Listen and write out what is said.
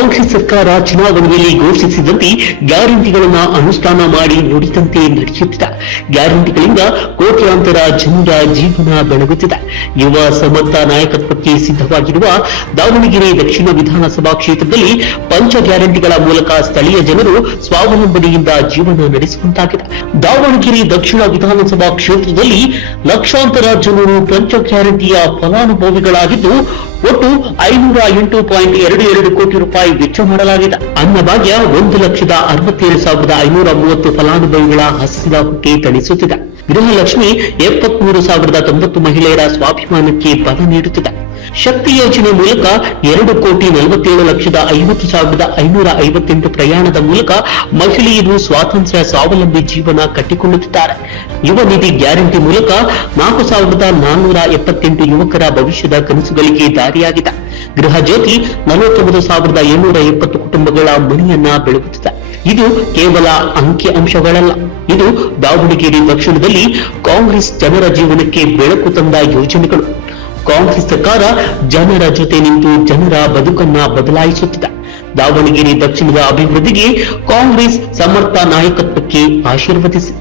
ಕಾಂಗ್ರೆಸ್ ಸರ್ಕಾರ ಚುನಾವಣೆಯಲ್ಲಿ ಘೋಷಿಸಿದಂತೆ ಗ್ಯಾರಂಟಿಗಳನ್ನು ಅನುಷ್ಠಾನ ಮಾಡಿ ನುಡಿದಂತೆ ನಡೆಯುತ್ತಿದೆ. ಗ್ಯಾರಂಟಿಗಳಿಂದ ಕೋಟ್ಯಾಂತರ ಜನರ ಜೀವನ ಬೆಳಗುತ್ತಿದೆ. ಯುವ ಸಮರ್ಥ ನಾಯಕತ್ವಕ್ಕೆ ಸಿದ್ಧವಾಗಿರುವ ದಾವಣಗೆರೆ ದಕ್ಷಿಣ ವಿಧಾನಸಭಾ ಕ್ಷೇತ್ರದಲ್ಲಿ ಪಂಚ ಗ್ಯಾರಂಟಿಗಳ ಮೂಲಕ ಸ್ಥಳೀಯ ಜನರು ಸ್ವಾವಲಂಬನೆಯಿಂದ ಜೀವನ ನಡೆಸುವಂತಾಗಿದೆ. ದಾವಣಗೆರೆ ದಕ್ಷಿಣ ವಿಧಾನಸಭಾ ಕ್ಷೇತ್ರದಲ್ಲಿ ಲಕ್ಷಾಂತರ ಜನರು ಪಂಚ ಗ್ಯಾರಂಟಿಯ ಫಲಾನುಭವಿಗಳಾಗಿದ್ದು ಒಟ್ಟು 508.22 ಕೋಟಿ ರೂಪಾಯಿ ವೆಚ್ಚ ಮಾಡಲಾಗಿದೆ. ಅನ್ನಭಾಗ್ಯ 1,67,530 ಫಲಾನುಭವಿಗಳ ಹಸಿದ ಹೊಟ್ಟೆ ತಣಿಸುತ್ತಿದೆ. ಗೃಹಲಕ್ಷ್ಮಿ 73,090 ಮಹಿಳೆಯರ ಸ್ವಾಭಿಮಾನಕ್ಕೆ ಬಲ ನೀಡುತ್ತಿದೆ. ಶಕ್ತಿ ಯೋಜನೆ ಮೂಲಕ 2,47,50,558 ಪ್ರಯಾಣದ ಮೂಲಕ ಮಹಿಳೆಯರು ಸ್ವಾತಂತ್ರ್ಯ ಸ್ವಾವಲಂಬಿ ಜೀವನ ಕಟ್ಟಿಕೊಳ್ಳುತ್ತಿದ್ದಾರೆ. ಯುವ ನಿಧಿ ಗ್ಯಾರಂಟಿ ಮೂಲಕ 4,478 ಯುವಕರ ಭವಿಷ್ಯದ ಕನಸುಗಳಿಗೆ ದಾರಿಯಾಗಿದೆ. ಗೃಹ ಜ್ಯೋತಿ 49,770 ಕುಟುಂಬಗಳ ಮನೆಯನ್ನ ಬೆಳಗುತ್ತಿದೆ. ಇದು ಕೇವಲ ಅಂಕಿ ಅಂಶಗಳಲ್ಲ, ಇದು ದಾವಣಗೆರೆ ದಕ್ಷಿಣದಲ್ಲಿ ಕಾಂಗ್ರೆಸ್ ಜನರ ಜೀವನಕ್ಕೆ ಬೆಳಕು ತಂದ ಯೋಜನೆಗಳು. ಕಾಂಗ್ರೆಸ್ ಸರ್ಕಾರ ಜನರ ಜೊತೆ ನಿಂತು ಜನರ ಬದುಕನ್ನ ಬದಲಾಯಿಸುತ್ತಿದೆ. ದಾವಣಗೆರೆ ದಕ್ಷಿಣದ ಅಭಿವೃದ್ಧಿಗೆ ಕಾಂಗ್ರೆಸ್ ಸಮರ್ಥ ನಾಯಕತ್ವಕ್ಕೆ ಆಶೀರ್ವದಿಸಿ.